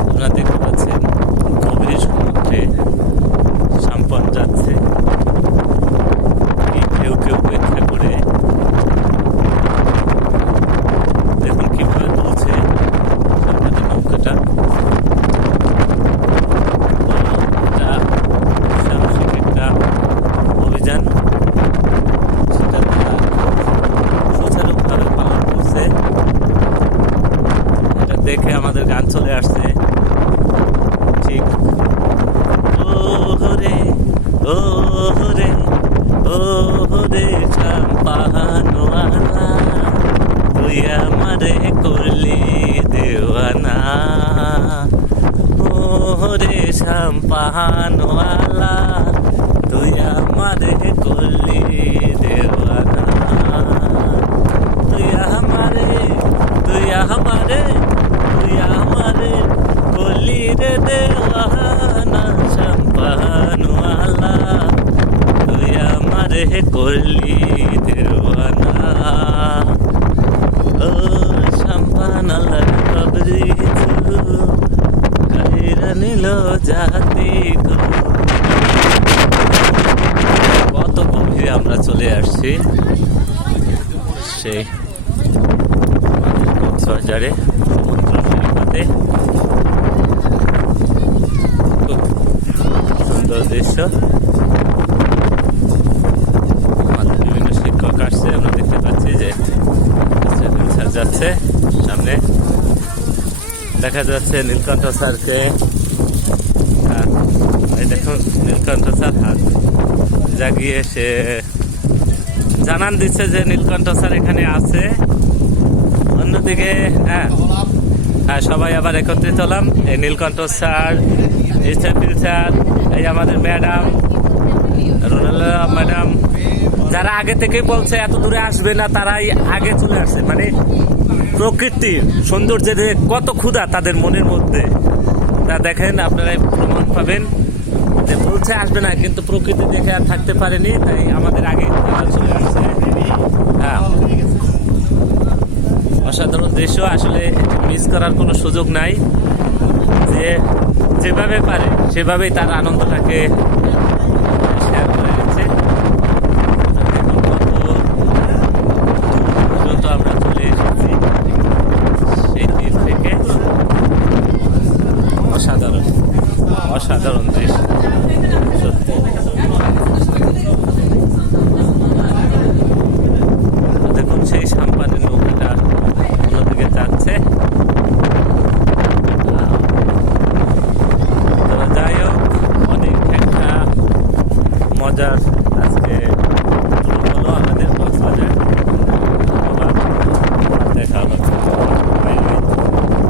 আপনারা দেখতে পাচ্ছেন গভীর সমুদ্রে সাম্পান যাচ্ছে। গান চলে আসছে। ঠিক। ও রে ও রে চাম্পাহানোয়ালা তুই আমারে করলি দেওয়ানা। ও রে চাম্পাহানোয়ালা তুই আমারে করলি দেওয়ানা তুই আমারে তুই আমারে তুই আমারে বলি রে দেওয়ানা সম্পানওয়ালা তুই আমারে করলি দেওয়ানা। ও সম্পান আল্লাহ কবরি নিল জাতি কত গভীরে আমরা চলে আসছি সেই কক্সবাজারে সমুদ্র সৈকতে খুব সুন্দর দৃশ্য আমাদের বিভিন্ন শিক্ষক আসছে আমরা দেখতে পাচ্ছি যে স্যার যাচ্ছে সামনে। দেখা যাচ্ছে নীলকণ্ঠ স্যারকে। দেখুন নীলকণ্ঠ স্যার হাত জাগিয়ে সে জানান দিচ্ছে যে নীলকণ্ঠ স্যার এখানে আছে। অন্যদিকে হ্যাঁ হ্যাঁ সবাই আবার একত্রিত হলাম। এই নীলকণ্ঠ স্যার ইস্টাফিল স্যার, এই আমাদের ম্যাডাম ম্যাডাম, যারা আগে থেকে বলছে এত দূরে আসবে না, তারাই আগে চলে আসছে মানে প্রকৃতির সৌন্দর্যের কত ক্ষুধা তাদের মনের মধ্যে। তা দেখেন, আপনারা প্রমাণ পাবেন যে বলছে আসবে না, কিন্তু প্রকৃতি দেখে আর থাকতে পারেনি, তাই আমাদের আগে চলে আসছে। হ্যাঁ। অসাধারণ দৃশ্য, আসলে মিস করার কোনো সুযোগ নাই। যে যেভাবে পারে, সেভাবেই তার আনন্দটাকে